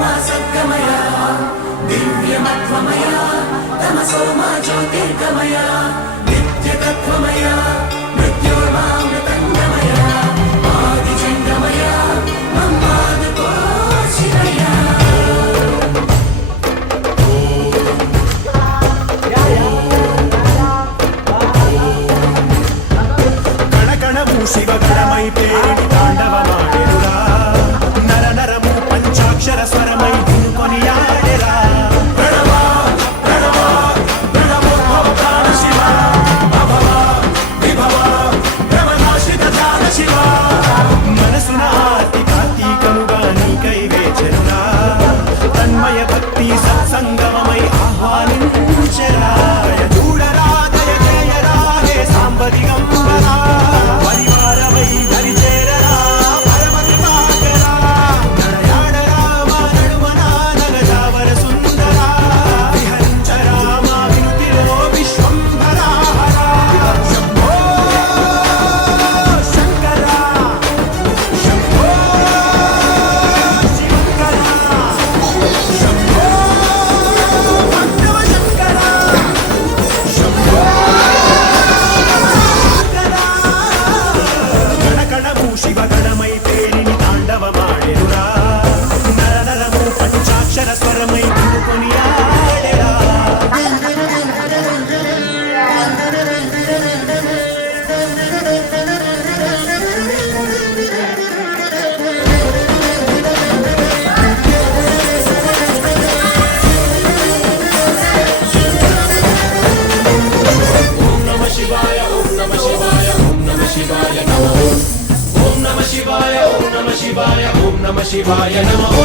मा सद्गमय दिव्यमत्वमय तमसो मा ज्योतिर्गमय नित्यतत्त्वमय मृत्योर्मामृतङ्गमय आदिचण्डमय मम्मादुको शिवय कणकणमु शिवगणमय पेरिणि ताण्डवमाडेरुरा नर नरमु पंचाक्षर स्वरमय धिनुकोनियाडेरा మనసున ఆర్తి కార్తీకముగా నీకై వేచెనురా తన్మయ భక్తి సత్సంగమమై ఆహ్వానించెరా చూడరా దయ చేయరా హే సాంబదిగంబరా పరివారమై దరి చేరరా పరమతి మాగరా నడయాడరా మా నడుమన నగజావర సుందరా విహరించరా మా వినుతిలో విశ్వంభరా శంభో శంకరా శంభో శివంకరా శంభో పాండవ శంకరా శంభో గణగణము శివగణమై పేరిని తాండవమాడెనురా నర నరము పంచాక్షర స్వరమై దినుకొనియాడెరా ఓం నమః శివాయ ఓం నమః శివాయ ఓం నమః శివాయ నమః ఓం నమః శివాయ ఓం నమః శివాయ ఓం నమః శివాయ నమః